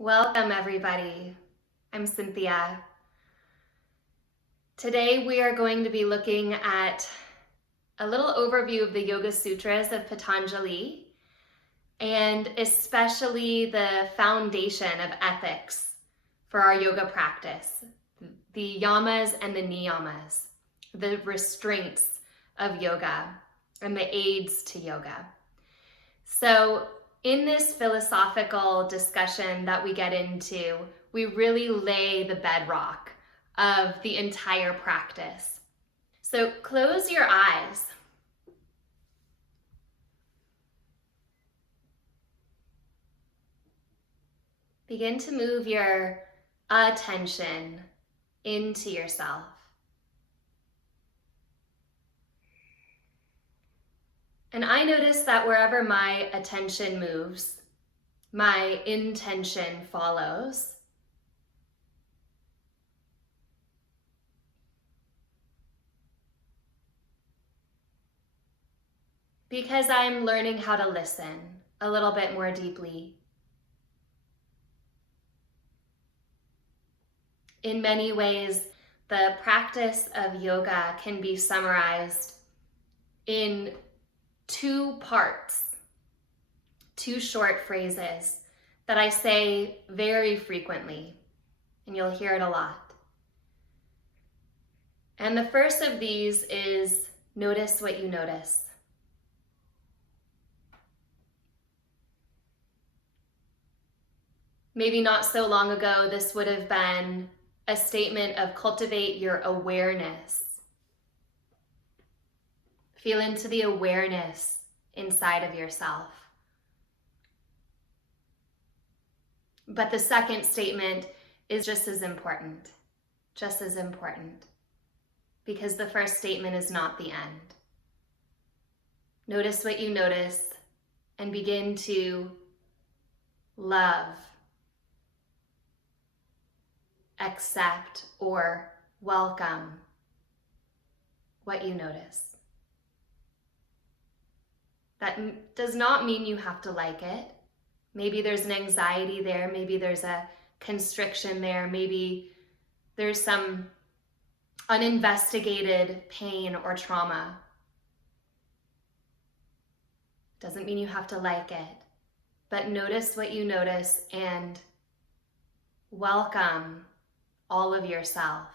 Welcome, everybody. I'm Cynthia. Today we are going to be looking at a little overview of the Yoga Sutras of Patanjali, and especially the foundation of ethics for our yoga practice, the Yamas and the Niyamas, the restraints of yoga and the aids to yoga. So in this philosophical discussion that we get into, we really lay the bedrock of the entire practice. So close your eyes. Begin to move your attention into yourself. And I notice that wherever my attention moves, my intention follows. Because I'm learning how to listen a little bit more deeply. In many ways, the practice of yoga can be summarized in two parts, two short phrases that I say very frequently, and you'll hear it a lot. And the first of these is notice what you notice. Maybe not so long ago, this would have been a statement of cultivate your awareness. Feel into the awareness inside of yourself. But the second statement is just as important, because the first statement is not the end. Notice what you notice and begin to love, accept, or welcome what you notice. That does not mean you have to like it. Maybe there's an anxiety there, maybe there's a constriction there, maybe there's some uninvestigated pain or trauma. Doesn't mean you have to like it, but notice what you notice and welcome all of yourself.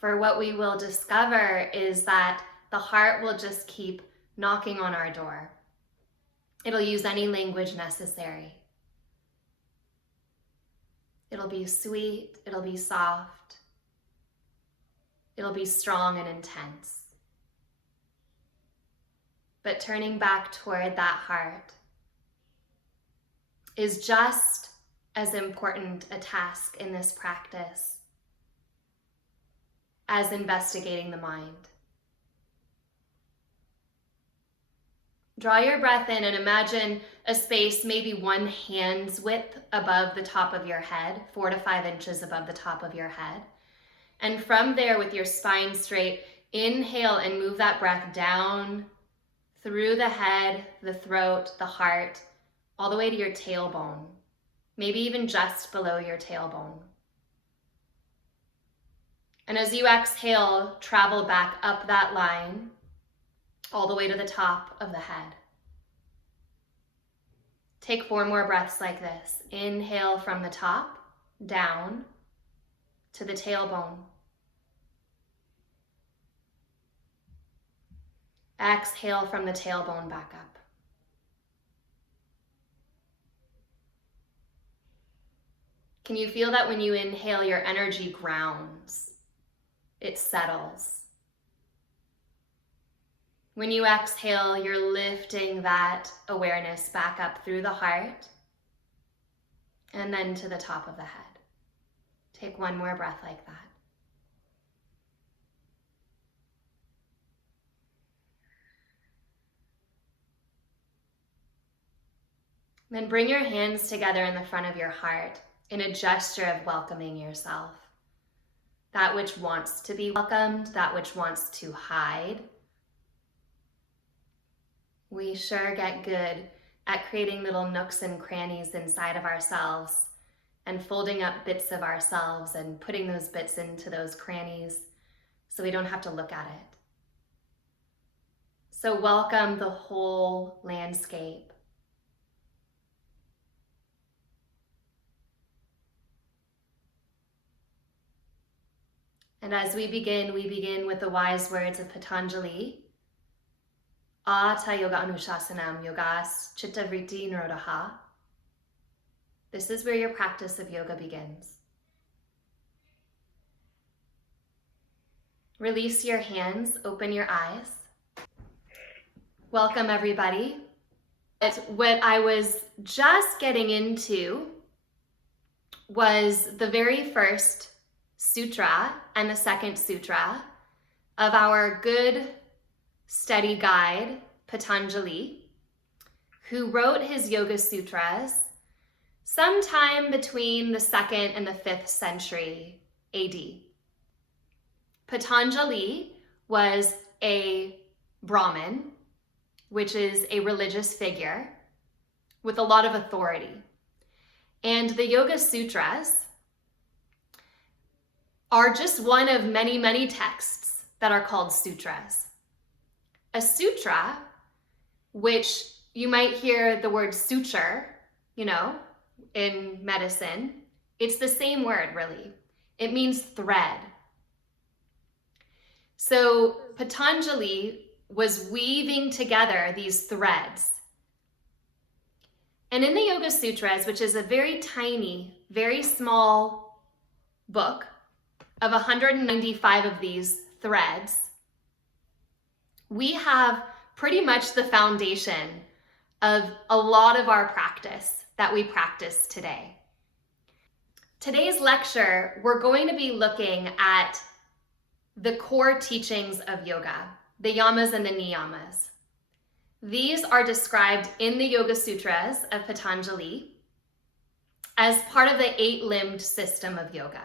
For what we will discover is that the heart will just keep knocking on our door. It'll use any language necessary. It'll be sweet, it'll be soft, it'll be strong and intense. But turning back toward that heart is just as important a task in this practice as investigating the mind. Draw your breath in and imagine a space maybe one hand's width above the top of your head, 4 to 5 inches above the top of your head. And from there, with your spine straight, inhale and move that breath down through the head, the throat, the heart, all the way to your tailbone, maybe even just below your tailbone. And as you exhale, travel back up that line, all the way to the top of the head. Take 4 more breaths like this. Inhale from the top, down to the tailbone. Exhale from the tailbone back up. Can you feel that when you inhale, your energy grounds? It settles. When you exhale, you're lifting that awareness back up through the heart and then to the top of the head. Take 1 more breath like that. Then bring your hands together in the front of your heart in a gesture of welcoming yourself. That which wants to be welcomed, that which wants to hide. We sure get good at creating little nooks and crannies inside of ourselves and folding up bits of ourselves and putting those bits into those crannies so we don't have to look at it. So welcome the whole landscape. And as we begin with the wise words of Patanjali. Ata yoga anushasanam yogas chitta vritti nirodha. This is where your practice of yoga begins. Release your hands, open your eyes. Welcome everybody. What I was just getting into was the very first sutra and the second sutra of our good study guide, Patanjali, who wrote his Yoga Sutras sometime between the 2nd and the 5th century AD. Patanjali was a Brahmin, which is a religious figure with a lot of authority. And the Yoga Sutras are just one of many, many texts that are called sutras. A sutra, which you might hear the word suture, in medicine, it's the same word really. It means thread. So Patanjali was weaving together these threads. And in the Yoga Sutras, which is a very tiny, very small book of 195 of these threads, we have pretty much the foundation of a lot of our practice that we practice today. Today's lecture, we're going to be looking at the core teachings of yoga, the Yamas and the Niyamas. These are described in the Yoga Sutras of Patanjali as part of the 8-limbed system of yoga.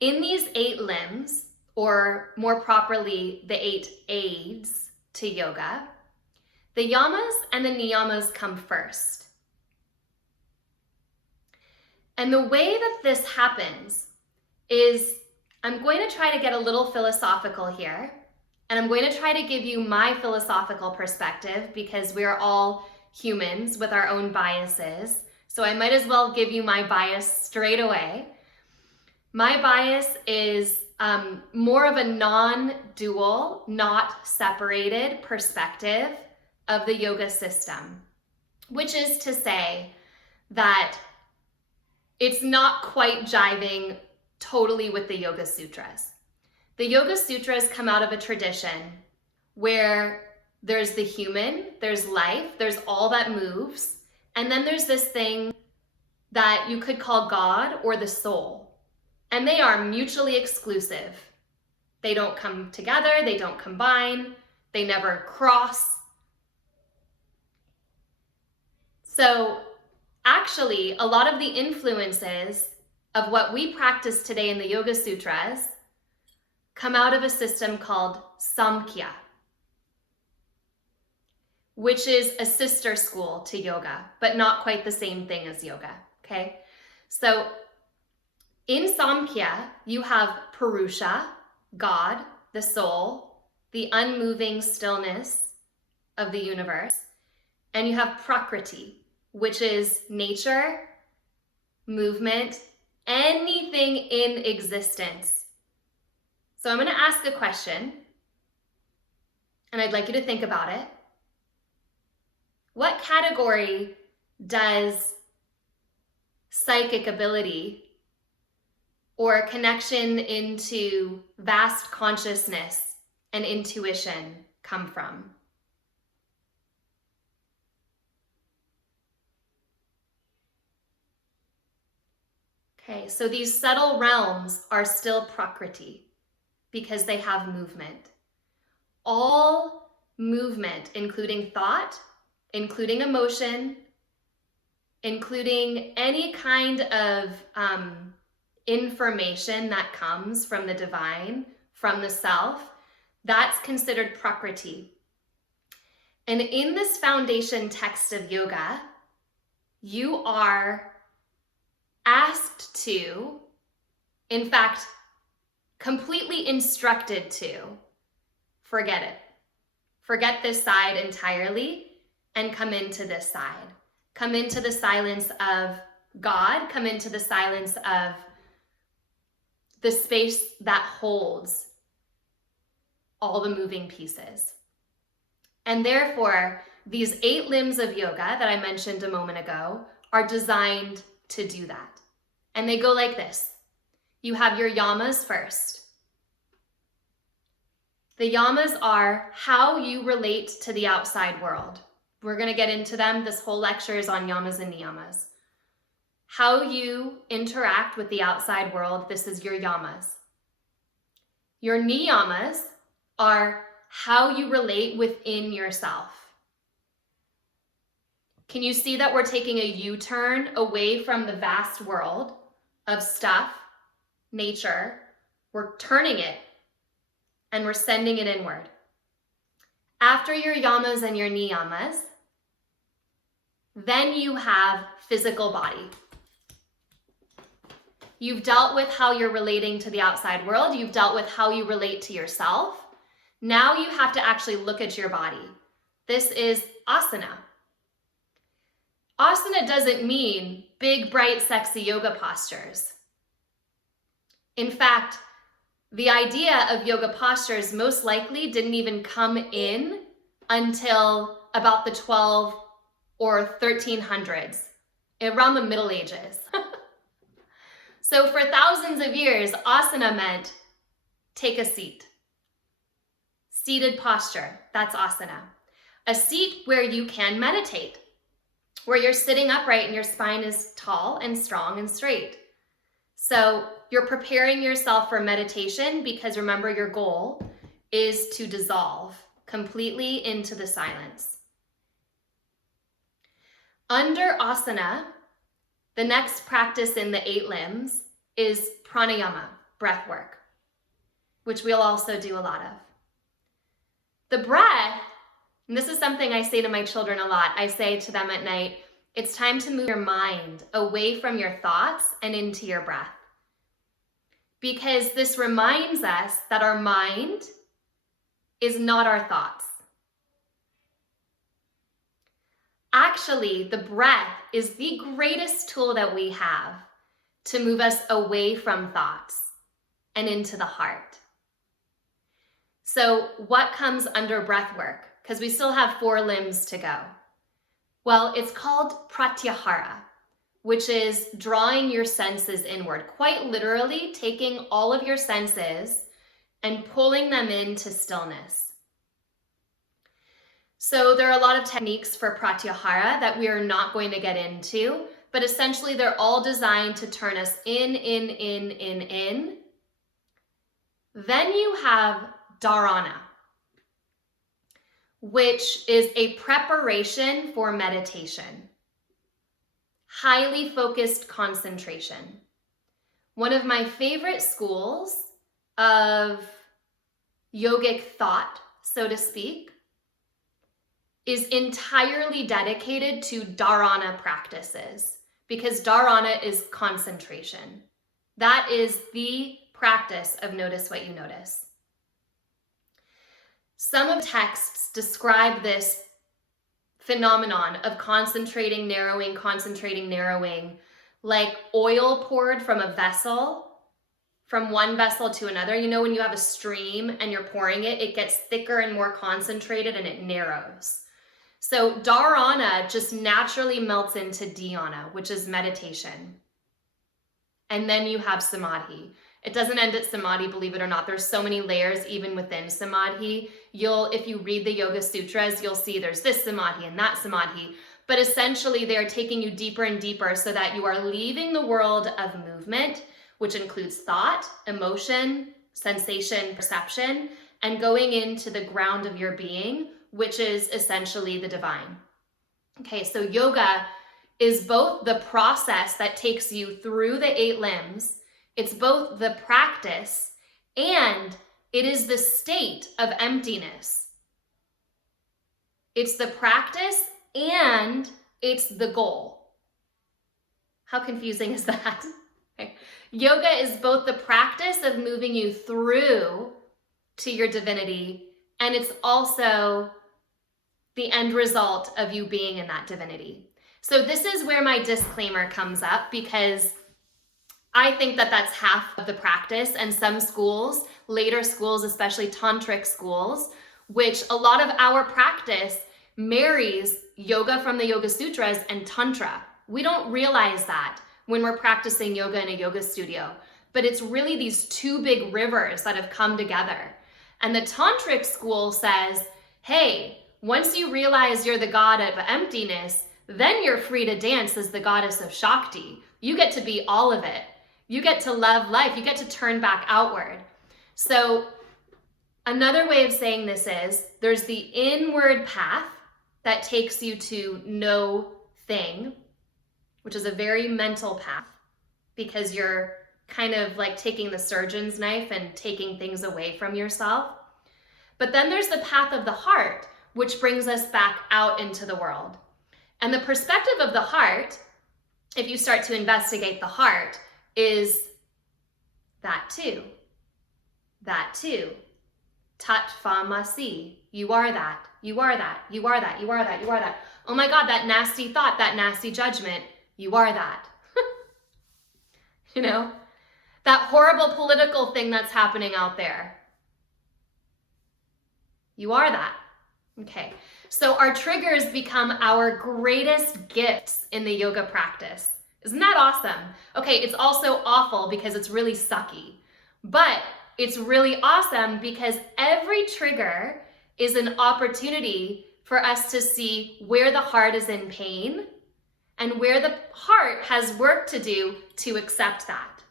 In these 8 limbs, or more properly, the 8 aids to yoga, the yamas and the niyamas come first. And the way that this happens is, I'm going to try to get a little philosophical here, and I'm going to try to give you my philosophical perspective because we are all humans with our own biases. So I might as well give you my bias straight away. My bias is more of a non-dual, not separated perspective of the yoga system, which is to say that it's not quite jiving totally with the Yoga Sutras. The Yoga Sutras come out of a tradition where there's the human, there's life, there's all that moves, and then there's this thing that you could call God or the soul. And they are mutually exclusive. They don't come together, they don't combine, they never cross. So actually, a lot of the influences of what we practice today in the Yoga Sutras come out of a system called Samkhya, which is a sister school to yoga, but not quite the same thing as yoga, okay? So in Samkhya, you have Purusha, God, the soul, the unmoving stillness of the universe, and you have Prakriti, which is nature, movement, anything in existence. So I'm going to ask a question, and I'd like you to think about it. What category does psychic ability or connection into vast consciousness and intuition come from? Okay, so these subtle realms are still Prakriti because they have movement. All movement, including thought, including emotion, including any kind of information that comes from the divine, from the self, that's considered Prakriti. And in this foundation text of yoga, you are asked to, in fact, completely instructed to, forget it. Forget this side entirely and come into this side. Come into the silence of God. Come into the silence of the space that holds all the moving pieces. And therefore, these 8 limbs of yoga that I mentioned a moment ago are designed to do that. And they go like this. You have your yamas first. The yamas are how you relate to the outside world. We're going to get into them. This whole lecture is on yamas and niyamas. How you interact with the outside world, this is your yamas. Your niyamas are how you relate within yourself. Can you see that we're taking a U-turn away from the vast world of stuff, nature? We're turning it and we're sending it inward. After your yamas and your niyamas, then you have physical body. You've dealt with how you're relating to the outside world. You've dealt with how you relate to yourself. Now you have to actually look at your body. This is asana. Asana doesn't mean big, bright, sexy yoga postures. In fact, the idea of yoga postures most likely didn't even come in until about the 12 or 1300s, around the Middle Ages. So for thousands of years, asana meant take a seat. Seated posture, that's asana. A seat where you can meditate, where you're sitting upright and your spine is tall and strong and straight. So you're preparing yourself for meditation because remember your goal is to dissolve completely into the silence. Under asana, the next practice in the 8 limbs is pranayama breathwork, which we'll also do a lot of. The breath, and this is something I say to my children a lot, I say to them at night, it's time to move your mind away from your thoughts and into your breath. Because this reminds us that our mind is not our thoughts. Actually, the breath is the greatest tool that we have to move us away from thoughts and into the heart. So what comes under breath work? Because we still have 4 limbs to go. Well, it's called Pratyahara, which is drawing your senses inward, quite literally taking all of your senses and pulling them into stillness. So there are a lot of techniques for Pratyahara that we are not going to get into, but essentially they're all designed to turn us in. Then you have Dharana, which is a preparation for meditation. Highly focused concentration. One of my favorite schools of yogic thought, so to speak, is entirely dedicated to Dharana practices because Dharana is concentration. That is the practice of notice what you notice. Some of the texts describe this phenomenon of concentrating, narrowing, like oil poured from a vessel, from one vessel to another. You know when you have a stream and you're pouring it, it gets thicker and more concentrated and it narrows. So Dharana just naturally melts into Dhyana, which is meditation. And then you have Samadhi. It doesn't end at Samadhi, believe it or not. There's so many layers even within Samadhi. If you read the Yoga Sutras, you'll see there's this Samadhi and that Samadhi. But essentially, they're taking you deeper and deeper so that you are leaving the world of movement, which includes thought, emotion, sensation, perception, and going into the ground of your being, which is essentially the divine. Okay, so yoga is both the process that takes you through the 8 limbs, it's both the practice, and it is the state of emptiness. It's the practice and it's the goal. How confusing is that? Okay. Yoga is both the practice of moving you through to your divinity, and it's also the end result of you being in that divinity. So this is where my disclaimer comes up, because I think that that's half of the practice, and some schools, later schools, especially tantric schools, which a lot of our practice marries yoga from the Yoga Sutras and Tantra. We don't realize that when we're practicing yoga in a yoga studio, but it's really these two big rivers that have come together. And the tantric school says, hey, once you realize you're the god of emptiness, then you're free to dance as the goddess of Shakti. You get to be all of it. You get to love life. You get to turn back outward. So another way of saying this is there's the inward path that takes you to no thing, which is a very mental path, because you're kind of like taking the surgeon's knife and taking things away from yourself. But then there's the path of the heart, which brings us back out into the world. And the perspective of the heart, if you start to investigate the heart, is that too. That too. Tat fa ma si. You are that. You are that. You are that. You are that. You are that. Oh my God, that nasty thought, that nasty judgment. You are that. You know, that horrible political thing that's happening out there. You are that. Okay. So our triggers become our greatest gifts in the yoga practice. Isn't that awesome? Okay, it's also awful because it's really sucky, but it's really awesome because every trigger is an opportunity for us to see where the heart is in pain and where the heart has work to do to accept that.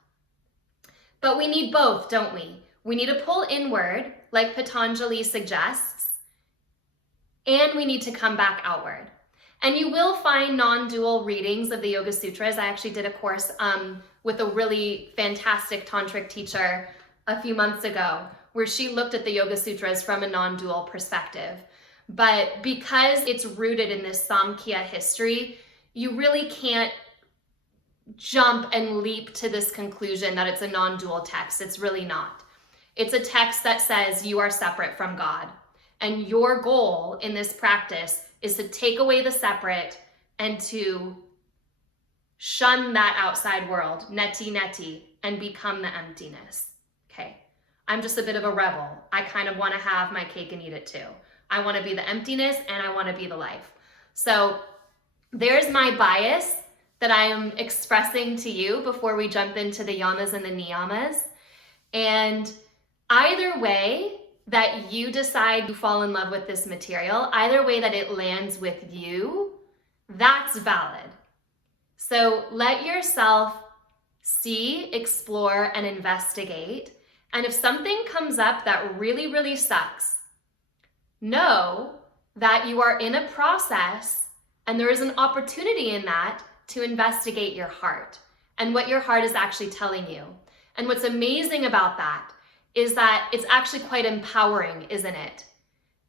But we need both, don't we? We need to pull inward, like Patanjali suggests, and we need to come back outward. And you will find non-dual readings of the Yoga Sutras. I actually did a course with a really fantastic tantric teacher a few months ago, where she looked at the Yoga Sutras from a non-dual perspective. But because it's rooted in this Samkhya history, you really can't jump and leap to this conclusion that it's a non-dual text. It's really not. It's a text that says you are separate from God. And your goal in this practice is to take away the separate and to shun that outside world, neti neti, and become the emptiness. Okay, I'm just a bit of a rebel. I kind of want to have my cake and eat it too. I want to be the emptiness and I want to be the life. So there's my bias that I am expressing to you before we jump into the yamas and the niyamas. And either way that you decide you fall in love with this material, either way that it lands with you, that's valid. So let yourself see, explore, and investigate. And if something comes up that really, really sucks, know that you are in a process and there is an opportunity in that to investigate your heart and what your heart is actually telling you. And what's amazing about that is that it's actually quite empowering, isn't it?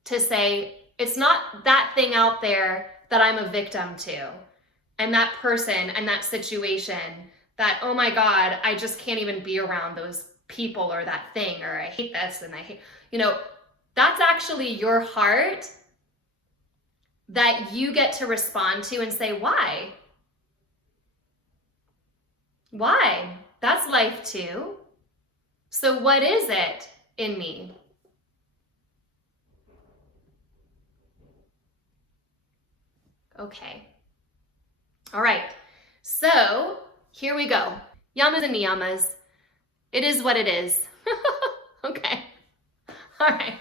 To say, it's not that thing out there that I'm a victim to, and that person and that situation that, oh my God, I just can't even be around those people or that thing, or I hate this and I hate, that's actually your heart that you get to respond to and say, why? Why? That's life too. So what is it in me? Okay. All right. So here we go. Yamas and niyamas. It is what it is. Okay. All right.